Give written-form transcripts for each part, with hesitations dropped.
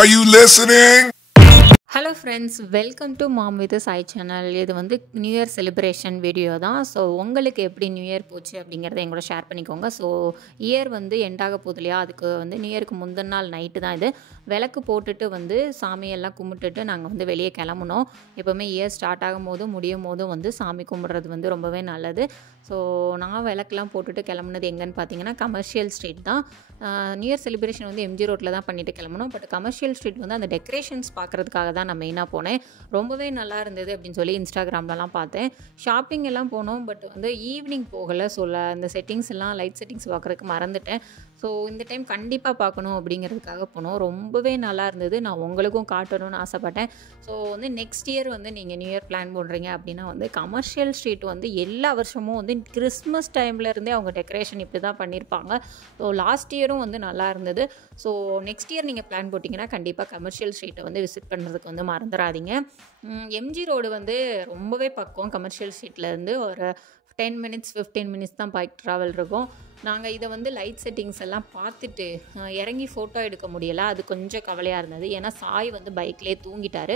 Are you listening? Hello friends, welcome to mom with Sai channel. இது வந்து new year celebration video தான். So உங்களுக்கு எப்படி நியூ இயர் போச்சு அப்படிங்கிறத எங்களோட ஷேர் பண்ணிக்கோங்க. ஸோ இயர் வந்து எண்டாக போகுது இல்லையா, அதுக்கு வந்து நியூ இயருக்கு முந்தின நாள் நைட்டு தான் இது. விளக்கு போட்டுட்டு வந்து சாமியெல்லாம் கும்பிட்டுட்டு நாங்கள் வந்து வெளியே கிளம்புனோம். எப்போவுமே இயர் ஸ்டார்ட் ஆகும் போதும் முடியும் போதும் வந்து சாமி கும்பிட்றது வந்து ரொம்பவே நல்லது. ஸோ நான் விளக்கெலாம் போட்டுட்டு கிளம்புனது எங்கன்னு பார்த்தீங்கன்னா கமர்ஷியல் ஸ்ட்ரீட் தான். நியூ இயர் செலிப்ரேஷன் வந்து எம்ஜி ரோட்டில் தான் பண்ணிட்டு கிளம்பணும். பட் கமர்ஷியல் ஸ்ட்ரீட் வந்து அந்த டெக்கரேஷன்ஸ் பார்க்குறதுக்காக தான் நான் மெயினாக போனேன். ரொம்பவே நல்லா இருந்தது அப்படின்னு சொல்லி இன்ஸ்டாகிராம்லலாம் பார்த்தேன். ஷாப்பிங் எல்லாம் போனோம், பட் வந்து ஈவினிங் போகலை. அந்த செட்டிங்ஸ் எல்லாம் லைட் செட்டிங்ஸ் பார்க்குறதுக்கு மறந்துட்டேன். ஸோ இந்த டைம் கண்டிப்பாக பார்க்கணும் அப்படிங்கிறதுக்காக போனோம். ரொம்பவே நல்லா இருந்தது. நான் உங்களுக்கும் காட்டணும்னு ஆசைப்பட்டேன். ஸோ வந்து நெக்ஸ்ட் இயர் வந்து நீங்கள் நியூ இயர் பிளான் பண்ணுறீங்க அப்படின்னா வந்து கமர்ஷியல் ஸ்ட்ரீட் வந்து எல்லா வருஷமும் வந்து கிறிஸ்மஸ் டைமில் இருந்தே அவங்க டெக்கரேஷன் இப்படி தான் பண்ணியிருப்பாங்க. ஸோ லாஸ்ட் இயரும் வந்து நல்லா இருந்தது. ஸோ நெக்ஸ்ட் இயர் நீங்கள் பிளான் போட்டிங்கன்னா கண்டிப்பாக கமர்ஷியல் ஸ்ட்ரீட்டை வந்து விசிட் பண்ணுறதுக்கு வந்து மறந்துடாதீங்க. எம்ஜி ரோடு வந்து ரொம்பவே பக்கம். கமர்ஷியல் ஸ்ட்ரீட்லேருந்து ஒரு 10 மினிட்ஸ் 15 மினிட்ஸ் தான் பைக் ட்ராவல் இருக்கும். நாங்கள் இதை வந்து லைட் செட்டிங்ஸ் எல்லாம் பார்த்துட்டு இறங்கி ஃபோட்டோ எடுக்க முடியலை. அது கொஞ்சம் கவலையாக இருந்தது. ஏன்னா சாய் வந்து பைக்லேயே தூங்கிட்டார்.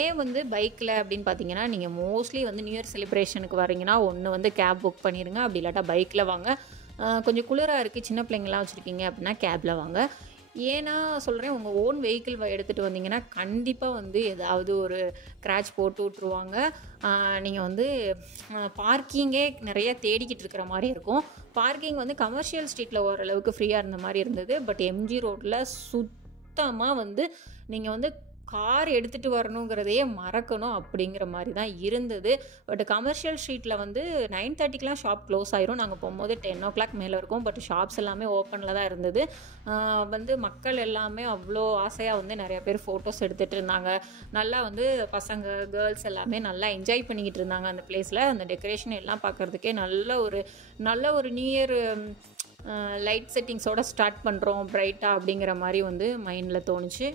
ஏன் வந்து பைக்கில் அப்படின்னு பார்த்தீங்கன்னா, நீங்கள் மோஸ்ட்லி வந்து நியூ இயர் செலிப்ரேஷனுக்கு வரீங்கன்னா ஒன்று வந்து கேப் புக் பண்ணிடுங்க, அப்படி இல்லாட்டா பைக்கில் வாங்க. கொஞ்சம் குளிராக இருக்குது, சின்ன பிள்ளைங்களாம் வச்சுருக்கீங்க அப்படின்னா கேபில் வாங்க. ஏன்னா சொல்கிறேன், உங்கள் ஓன் வெஹிக்கிள் எடுத்துகிட்டு வந்தீங்கன்னா கண்டிப்பாக வந்து ஏதாவது ஒரு கிராச் போட்டு விட்ருவாங்க. நீங்கள் வந்து பார்க்கிங்கே நிறைய தேடிக்கிட்டு இருக்கிற மாதிரி இருக்கும். பார்க்கிங் வந்து கமர்ஷியல் ஸ்ட்ரீட்டில் ஓரளவுக்கு ஃப்ரீயாக இருந்த மாதிரி இருந்தது. பட் எம்ஜி ரோட்டில் சுத்தமாக வந்து நீங்கள் வந்து கார் எடுத்துகிட்டு வரணுங்கிறதையே மறக்கணும் அப்படிங்கிற மாதிரி தான் இருந்தது. பட் கமர்ஷியல் ஸ்ட்ரீட்டில் வந்து 9:30க்கெலாம் ஷாப் க்ளோஸ் ஆயிரும். நாங்கள் போகும்போது 10 o'clock மேலே இருக்கும். பட் ஷாப்ஸ் எல்லாமே ஓப்பனில் தான் இருந்தது. வந்து மக்கள் எல்லாமே அவ்வளோ ஆசையாக வந்து நிறையா பேர் ஃபோட்டோஸ் எடுத்துகிட்டு இருந்தாங்க. நல்லா வந்து பசங்க கேர்ள்ஸ் எல்லாமே நல்லா என்ஜாய் பண்ணிக்கிட்டு இருந்தாங்க அந்த பிளேஸில். அந்த டெக்கரேஷன் எல்லாம் பார்க்குறதுக்கே நல்ல ஒரு நியூ இயர் லைட் செட்டிங்ஸோடு ஸ்டார்ட் பண்ணுறோம் ப்ரைட்டாக அப்படிங்கிற மாதிரி வந்து மைண்டில் தோணுச்சு.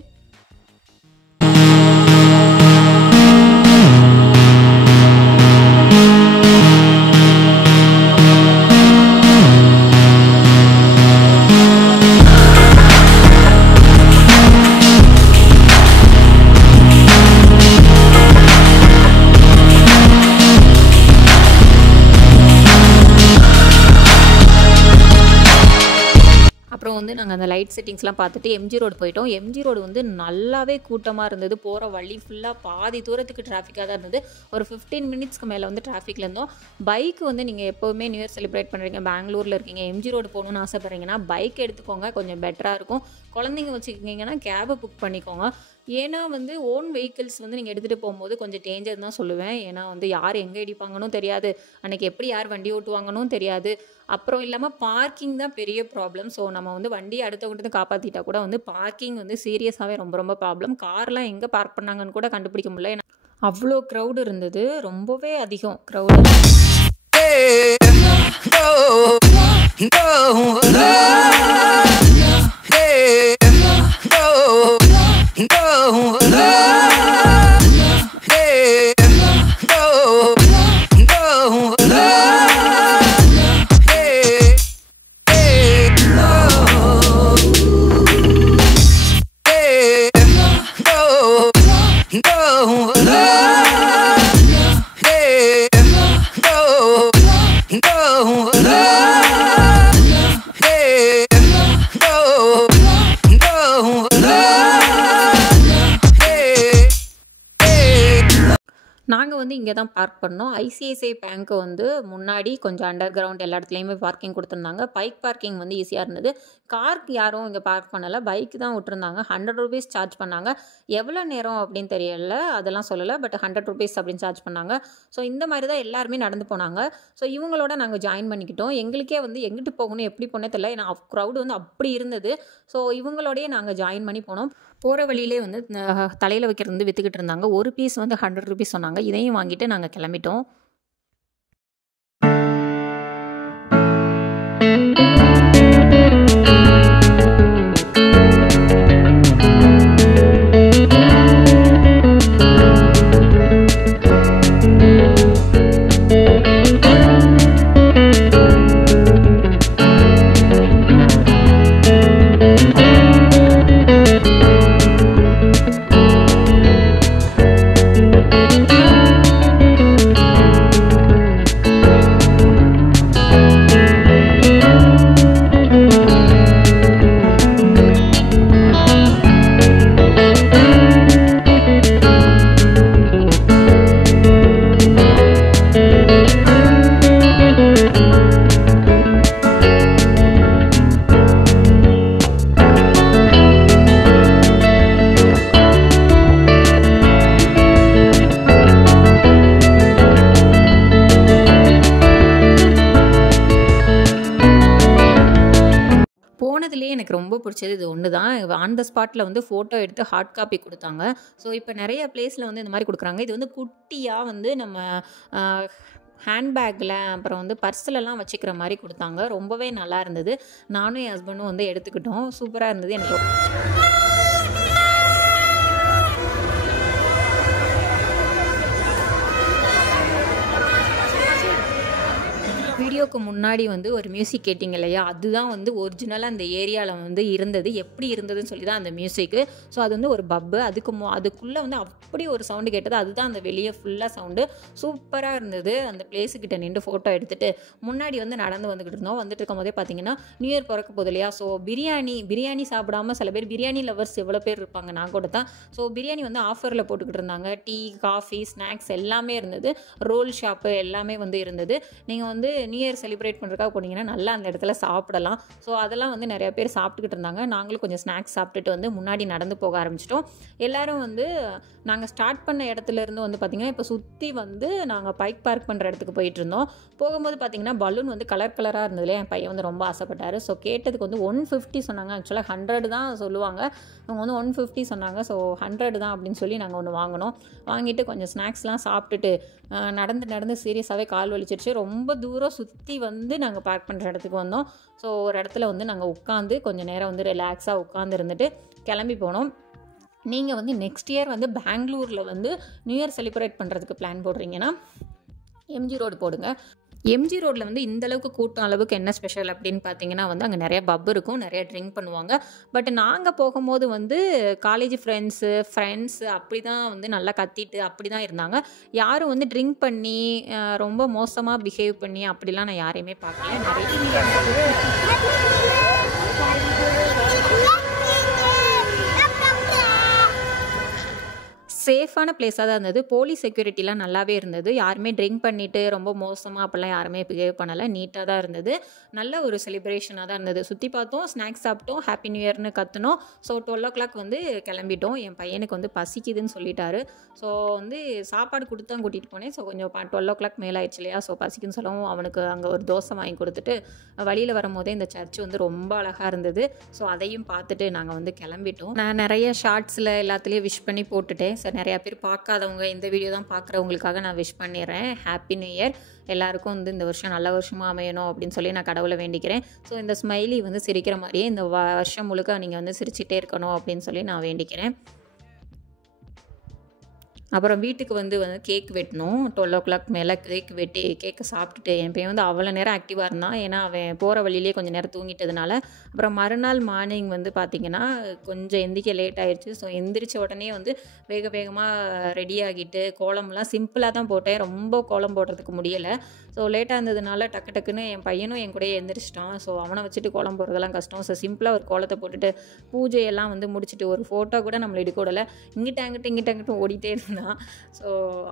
அப்புறம் வந்து நாங்கள் அந்த லைட் செட்டிங்ஸ்லாம் பார்த்துட்டு எம்ஜி ரோடு போயிட்டோம். எம்ஜி ரோடு வந்து நல்லாவே கூட்டமாக இருந்தது. போகிற வழி ஃபுல்லாக பாதி தூரத்துக்கு டிராஃபிக்காக தான் இருந்தது. ஒரு 15 மினிட்ஸ்க்கு மேலே வந்து டிராஃபிக்கில் இருந்தோம். பைக் வந்து நீங்கள் எப்போவுமே நியூ இயர் செலிப்ரேட் பண்ணுறீங்க, பெங்களூரில் இருக்கீங்க, எம்ஜி ரோடு போகணுன்னு ஆசைப்பட்றீங்கன்னா பைக் எடுத்துக்கோங்க, கொஞ்சம் பெட்டராக இருக்கும். குழந்தைங்க வச்சுக்கிங்கன்னா கேபை புக் பண்ணிக்கோங்க. ஏன்னா வந்து ஓன் வெஹிக்கிள்ஸ் வந்து நீங்கள் எடுத்துகிட்டு போகும்போது கொஞ்சம் டேஞ்சர் தான் சொல்லுவேன். ஏன்னா வந்து யார் எங்கே இடிப்பாங்கன்னு தெரியாது, அன்றைக்கி எப்படி யார் வண்டி ஓட்டுவாங்கன்னு தெரியாது. அப்புறம் இல்லாமல் பார்க்கிங் தான் பெரிய ப்ராப்ளம். ஸோ நம்ம வந்து வண்டியை அடுத்தவங்கிட்ட காப்பாற்றிட்டா கூட வந்து பார்க்கிங் வந்து சீரியஸாகவே ரொம்ப ப்ராப்ளம். கார்லாம் எங்கே பார்க் பண்ணாங்கன்னு கூட கண்டுபிடிக்க முடியல. ஏன்னா அவ்வளோ க்ரௌடு இருந்தது, ரொம்பவே அதிகம் க்ரௌடு. நாங்கள் வந்து இங்கே தான் பார்க் பண்ணோம். ஐசிஐசிஐ பேங்க்கு வந்து முன்னாடி கொஞ்சம் அண்டர் கிரவுண்ட் எல்லா இடத்துலையுமே பார்க்கிங் கொடுத்துருந்தாங்க. பைக் பார்க்கிங் வந்து ஈஸியாக இருந்தது. கார்க்கு யாரும் இங்கே பார்க் பண்ணலை, பைக் தான் விட்டுருந்தாங்க. 100 rupees சார்ஜ் பண்ணாங்க. எவ்வளோ நேரம் அப்படின்னு தெரியல, அதெல்லாம் சொல்லலை. பட் 100 rupees அப்படின்னு சார்ஜ் பண்ணாங்க. ஸோ இந்த மாதிரி தான் எல்லாருமே நடந்து போனாங்க. ஸோ இவங்களோட நாங்கள் ஜாயின் பண்ணிக்கிட்டோம். எங்களுக்கே வந்து எங்கிட்டு போகணும் எப்படி போனே தெரியல, ஏன்னா க்ரௌடு வந்து அப்படி இருந்தது. ஸோ இவங்களோடையே நாங்கள் ஜாயின் பண்ணி போனோம். போகிற வழியிலே வந்து தலையில் வைக்கிறது வந்து விற்றுக்கிட்டு இருந்தாங்க. ஒரு பீஸ் வந்து 100 rupees சொன்னாங்க. இதையும் வாங்கிட்டு நாங்கள் கிளம்பிட்டோம். எனக்கு ரொம்ப பிடிச்சது இது ஒன்று தான். ஆன் த ஸ்பாட்டில் வந்து ஃபோட்டோ எடுத்து ஹார்ட் காப்பி கொடுத்தாங்க. ஸோ இப்போ நிறைய பிளேஸில் வந்து இந்த மாதிரி கொடுக்குறாங்க. இது வந்து குட்டியாக வந்து நம்ம ஹேண்ட்பேக்கில் அப்புறம் வந்து பர்ஸ்லலாம் வச்சுக்கிற மாதிரி கொடுத்தாங்க. ரொம்பவே நல்லா இருந்தது. நானும் என் ஹஸ்பண்டும் வந்து எடுத்துக்கிட்டோம். சூப்பராக இருந்தது. எனக்கு வீடியோக்கு முன்னாடி வந்து ஒரு மியூசிக் கேட்டிங்க இல்லையா, அதுதான் வந்து ஒரிஜினலாக அந்த ஏரியாவில் வந்து இருந்தது. எப்படி இருந்ததுன்னு சொல்லி தான் அந்த மியூசிக்கு. ஸோ அது வந்து ஒரு பப்பு. அதுக்குள்ளே வந்து அப்படி ஒரு சவுண்டு கேட்டது. அதுதான் அந்த வெளியே ஃபுல்லாக சவுண்டு. சூப்பராக இருந்தது. அந்த பிளேஸுக்கிட்ட நின்று ஃபோட்டோ எடுத்துகிட்டு முன்னாடி வந்து நடந்து வந்துக்கிட்டு இருந்தோம். வந்துட்டு இருக்கும் போதே பார்த்தீங்கன்னா நியூ இயர் பிறக்க போகுது இல்லையா. ஸோ பிரியாணி சாப்பிடாமல் சில பேர் பிரியாணி லவர்ஸ் எவ்வளோ பேர் இருப்பாங்க, நான் கூட தான். ஸோ பிரியாணி வந்து ஆஃபரில் போட்டுக்கிட்டு இருந்தாங்க. டீ, காஃபி, ஸ்நாக்ஸ் எல்லாமே இருந்தது. ரோல் ஷாப்பு எல்லாமே வந்து இருந்தது. நீங்கள் வந்து நியூ இயர் செலிப்ரேட் பண்ணுறதுக்காக போனீங்கன்னா நல்லா அந்த இடத்துல சாப்பிடலாம். ஸோ அதெல்லாம் வந்து நிறைய பேர் சாப்பிட்டுக்கிட்டு இருந்தாங்க. நாங்களும் கொஞ்சம் ஸ்நாக்ஸ் சாப்பிட்டுட்டு வந்து முன்னாடி நடந்து போக ஆரம்பிச்சிட்டோம். எல்லோரும் வந்து நாங்கள் ஸ்டார்ட் பண்ண இடத்துலேருந்து வந்து பார்த்திங்கன்னா இப்போ சுற்றி வந்து நாங்கள் பைக் பார்க் பண்ணுற இடத்துக்கு போயிட்டு இருந்தோம். போகும்போது பார்த்திங்கன்னா பலூன் வந்து கலர் கலராக இருந்ததுல என் பையன் வந்து ரொம்ப ஆசைப்பட்டார். ஸோ கேட்டதுக்கு வந்து 150 சொன்னாங்க. ஆக்சுவலாக 100 தான் சொல்லுவாங்க. அவங்க வந்து 150 சொன்னாங்க. ஸோ 100 தான் அப்படின்னு சொல்லி நாங்கள் ஒன்று வாங்கினோம். வாங்கிட்டு கொஞ்சம் ஸ்நாக்ஸ்லாம் சாப்பிட்டுட்டு நடந்து சீரியஸாகவே கால் வலிச்சிருச்சு. ரொம்ப தூரம் சுற்றி வந்து நாங்கள் பார்க் பண்ணுற இடத்துக்கு வந்தோம். ஸோ ஒரு இடத்துல வந்து நாங்கள் உட்காந்து கொஞ்சம் நேரம் வந்து ரிலாக்ஸாக உட்காந்து இருந்துட்டு கிளம்பி போனோம். நீங்கள் வந்து நெக்ஸ்ட் இயர் வந்து பெங்களூரில் வந்து நியூ இயர் செலிப்ரேட் பண்ணுறதுக்கு பிளான் போடுறீங்கன்னா எம்ஜி ரோடு போடுங்க. எம்ஜி ரோட்டில் வந்து இந்தளவுக்கு கூட்டம் அளவுக்கு என்ன ஸ்பெஷல் அப்படின்னு பார்த்தீங்கன்னா வந்து அங்கே நிறைய பப் இருக்கும், நிறைய ட்ரிங்க் பண்ணுவாங்க. பட் நாங்கள் போகும்போது வந்து காலேஜ் ஃப்ரெண்ட்ஸு அப்படி தான் வந்து நல்லா கத்திட்டு அப்படி தான் இருந்தாங்க. யாரும் வந்து ட்ரிங்க் பண்ணி ரொம்ப மோசமாக பிஹேவ் பண்ணி அப்படிலாம் நான் யாரையுமே பார்க்கல. சேஃபான பிளேஸாக தான் இருந்தது. போலீஸ் செக்யூரிட்டிலாம் நல்லாவே இருந்தது. யாருமே ட்ரிங்க் பண்ணிவிட்டு ரொம்ப மோசமாக அப்படிலாம் யாருமே பிஹேவ் பண்ணலை. நீட்டாக தான் இருந்தது. நல்ல ஒரு செலிப்ரேஷனாக தான் இருந்தது. சுற்றி பார்த்தோம், ஸ்நாக்ஸ் சாப்பிட்டோம், ஹாப்பி நியூ இயர்னு கற்றுனோம். ஸோ 12 o'clock வந்து கிளம்பிட்டோம். என் பையனுக்கு வந்து பசிக்குதுன்னு சொல்லிட்டாரு. ஸோ வந்து சாப்பாடு கொடுத்து தான் கூட்டிகிட்டு போனேன். ஸோ கொஞ்சம் 12 o'clock மேலே ஆயிடுச்சு இல்லையா. ஸோ பசிக்குன்னு சொல்லவும் அவனுக்கு அங்கே ஒரு தோசை வாங்கி கொடுத்துட்டு வழியில் வரும்போதே இந்த சர்ச் வந்து ரொம்ப அழகாக இருந்தது. ஸோ அதையும் பார்த்துட்டு நாங்கள் வந்து கிளம்பிட்டோம். நான் நிறைய ஷார்ட்ஸில் எல்லாத்துலேயும் விஷ் பண்ணி போட்டுட்டேன். ஸோ நிறையா பேர் பார்க்காதவங்க இந்த வீடியோ தான் பார்க்குறவங்களுக்காக நான் விஷ் பண்ணிடுறேன். Happy new year. எல்லாருக்கும் வந்து இந்த வருஷம் நல்ல வருஷமாக அமையணும் அப்படின்னு சொல்லி நான் கடவுளை வேண்டிக்கிறேன். ஸோ இந்த ஸ்மைலி வந்து சிரிக்கிற மாதிரியே இந்த வருஷம் முழுக்க நீங்கள் வந்து சிரிச்சிட்டே இருக்கணும் அப்படின்னு சொல்லி நான் வேண்டிக்கிறேன். அப்புறம் வீட்டுக்கு வந்து கேக் வெட்டணும். 12 o'clock மேலே கேக் வெட்டி கேக்கை சாப்பிட்டுட்டு என் பையன் வந்து அவ்வளோ நேரம் ஆக்டிவாக இருந்தான். ஏன்னா அவன் போகிற வழியிலே கொஞ்சம் நேரம் தூங்கிட்டதுனால. அப்புறம் மறுநாள் மார்னிங் வந்து பார்த்திங்கன்னா கொஞ்சம் எந்திரிக்க லேட் ஆகிடுச்சு. ஸோ எந்திரிச்ச உடனே வந்து வேகமாக ரெடி ஆகிட்டு கோலம்லாம் சிம்பிளாக தான் போட்டேன். ரொம்ப கோலம் போடுறதுக்கு முடியலை. ஸோ லேட்டாக இருந்ததுனால டக்குன்னு என் பையனும் என் கூடயே எந்திரிச்சிட்டான். ஸோ அவனை வச்சுட்டு கோலம் போடுறதெல்லாம் கஷ்டம். ஸோ சிம்பிளாக ஒரு கோலத்தை போட்டுட்டு பூஜையெல்லாம் வந்து முடிச்சுட்டு ஒரு ஃபோட்டோ கூட நம்மளை எடுக்க விடலை. இங்கிட்ட ஓடிட்டே இருந்தான். ஸோ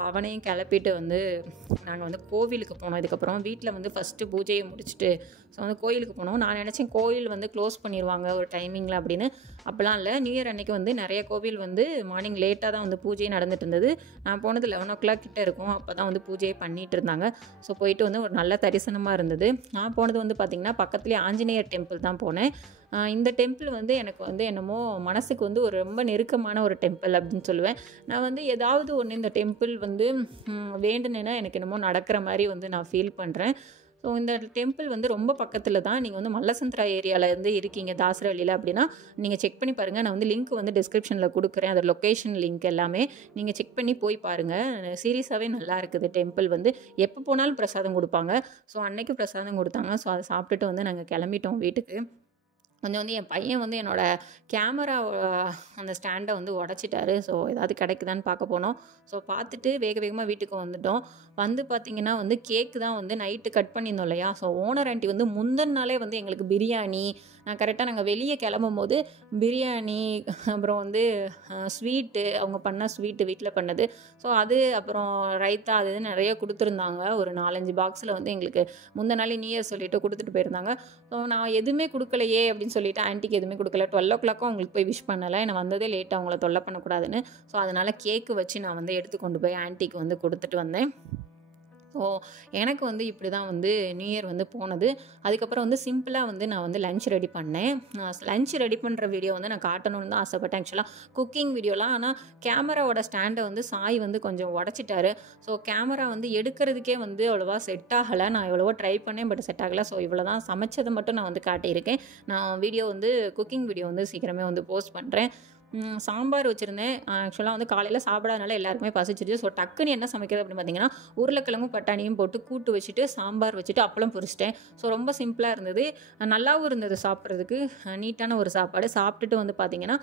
அவனையும் கிளப்பிட்டு வந்து நாங்கள் வந்து கோவிலுக்கு போனோம். இதுக்கப்புறம் வீட்டில் வந்து ஃபஸ்ட்டு பூஜையை முடிச்சுட்டு ஸோ வந்து கோயிலுக்கு போனோம். நான் நினச்சேன் கோயில் வந்து க்ளோஸ் பண்ணிடுவாங்க ஒரு டைமிங்கில் அப்படின்னு. அப்படிலாம் இல்லை. நியூ இயர் அன்றைக்கி வந்து நிறைய கோவில் வந்து மார்னிங் லேட்டாக தான் வந்து பூஜை நடந்துட்டு இருந்தது. நான் போனது 11 o'clock கிட்டே இருக்கும். அப்போ தான் வந்து பூஜையை பண்ணிகிட்டு இருந்தாங்க. ஸோ போயிட்டு வந்து ஒரு நல்ல தரிசனமாக இருந்தது. நான் போனது வந்து பார்த்திங்கன்னா பக்கத்துலேயே ஆஞ்சநேயர் டெம்பிள் தான் போனேன். இந்த டெம்பிள் வந்து எனக்கு வந்து என்னமோ மனசுக்கு வந்து ஒரு ரொம்ப நெருக்கமான ஒரு டெம்பிள் அப்படின்னு சொல்லுவேன். நான் வந்து ஏதாவது ஒன்று இந்த டெம்பிள் வந்து வேண்டுனேன்னா எனக்கு என்னமோ நடக்கிற மாதிரி வந்து நான் ஃபீல் பண்ணுறேன். ஸோ இந்த டெம்பிள் வந்து ரொம்ப பக்கத்தில் தான். நீங்கள் வந்து மல்லசந்திரா ஏரியாவில் இருந்து இருக்கீங்க தாசரவழியில் அப்படின்னா நீங்கள் செக் பண்ணி பாருங்கள். நான் வந்து லிங்க் வந்து டிஸ்கிரிப்ஷனில் கொடுக்குறேன். அதோட லொக்கேஷன் லிங்க் எல்லாமே நீங்கள் செக் பண்ணி போய் பாருங்கள். சீரியஸாகவே நல்லா இருக்குது டெம்பிள் வந்து. எப்போ போனாலும் பிரசாதம் கொடுப்பாங்க. ஸோ அன்னைக்கு பிரசாதம் கொடுத்தாங்க. ஸோ அதை சாப்பிட்டுட்டு வந்து நாங்கள் கிளம்பிட்டோம் வீட்டுக்கு. கொஞ்சம் வந்து என் பையன் வந்து என்னோடய கேமரா அந்த ஸ்டாண்டை வந்து உடச்சிட்டாரு. ஸோ ஏதாவது கிடைக்குதான்னு பார்க்க போனோம். ஸோ பார்த்துட்டு வேகமாக வீட்டுக்கு வந்துட்டோம். வந்து பார்த்திங்கன்னா வந்து கேக்கு தான் வந்து நைட்டு கட் பண்ணியிருந்தோம் இல்லையா. ஸோ ஓனர் ஆண்டி வந்து முந்தின நாளே வந்து எங்களுக்கு பிரியாணி, கரெக்டாக நாங்கள் வெளியே கிளம்பும் போது பிரியாணி, அப்புறம் வந்து ஸ்வீட்டு, அவங்க பண்ண ஸ்வீட்டு வீட்டில் பண்ணது. ஸோ அது அப்புறம் ரைத்தா அது நிறைய கொடுத்துருந்தாங்க. ஒரு 4-5 பாக்ஸில் வந்து எங்களுக்கு முந்தின நாளே நியூ இயர் சொல்லிவிட்டு கொடுத்துட்டு போயிருந்தாங்க. ஸோ நான் எதுவுமே கொடுக்கலையே அப்படின்னு சொல்லிட்டு ஆன்ட்டிக்கு எதுவுமே கொடுக்கல. 12 o'clock அவங்களுக்கு போய் விஷ் பண்ணலை. நான் வந்ததே லேட்டாக அவங்கள தொல்லை பண்ணக்கூடாதுன்னு. ஸோ அதனால் கேக்கு வச்சு நான் வந்து எடுத்து கொண்டு போய் ஆன்ட்டிக்கு வந்து கொடுத்துட்டு வந்தேன். ஸோ எனக்கு வந்து இப்படி தான் வந்து நியூ இயர் வந்து போனது. அதுக்கப்புறம் வந்து சிம்பிளாக வந்து நான் வந்து லஞ்ச் ரெடி பண்ணேன். லஞ்ச் ரெடி பண்ணுற வீடியோ வந்து நான் காட்டணும்னு தான் ஆசைப்பட்டேன் ஆக்சுவலாக குக்கிங் வீடியோலாம். ஆனால் கேமராவோட ஸ்டாண்டை வந்து சாய் வந்து கொஞ்சம் உடச்சிட்டாரு. ஸோ கேமரா வந்து எடுக்கிறதுக்கே வந்து அவ்வளோவா செட் ஆகலை. நான் எவ்வளவோ ட்ரை பண்ணேன், பட் செட் ஆகலை. ஸோ இவ்வளோ தான், சமைச்சதை மட்டும் நான் வந்து காட்டியிருக்கேன். நான் வீடியோ வந்து குக்கிங் வீடியோ வந்து சீக்கிரமே வந்து போஸ்ட் பண்ணுறேன். சாம்பார் வச்சுருந்தேன். ஆக்சுவலாக வந்து காலையில் சாப்பிடாதனால எல்லாருக்குமே பசிச்சிருச்சு. ஸோ டக்குன்னு என்ன சமைக்கிறது அப்படின்னு பார்த்தீங்கன்னா, உருளைக்கிழங்கும் பட்டாணியும் போட்டு கூட்டு வச்சுட்டு சாம்பார் வச்சுட்டு அப்பளம் பொரிச்சிட்டேன். ஸோ ரொம்ப சிம்பிளாக இருந்தது, நல்லாவும் இருந்தது சாப்பிட்றதுக்கு. நீட்டான ஒரு சாப்பாடு சாப்பிட்டுட்டு வந்து பார்த்தீங்கன்னா,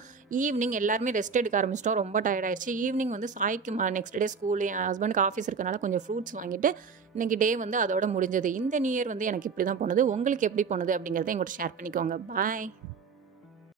ஈவினிங் எல்லாருமே ரெஸ்ட் எடுக்க ஆரம்பிச்சிட்டோம். ரொம்ப டயர்ட் ஆயிடுச்சு. ஈவினிங் வந்து சாய்க்கு நெக்ஸ்ட் டே ஸ்கூலு, என் ஹஸ்பண்டுக்கு ஆஃபீஸ் இருக்கனால கொஞ்சம் ஃப்ரூட்ஸ் வாங்கிட்டு இன்றைக்கி டே வந்து அதோட முடிஞ்சது. இந்த நியூ இயர் வந்து எனக்கு இப்படி தான் போனது. உங்களுக்கு எப்படி போனது அப்படிங்கிறத எங்கள்கிட்ட ஷேர் பண்ணிக்கோங்க. பாய்.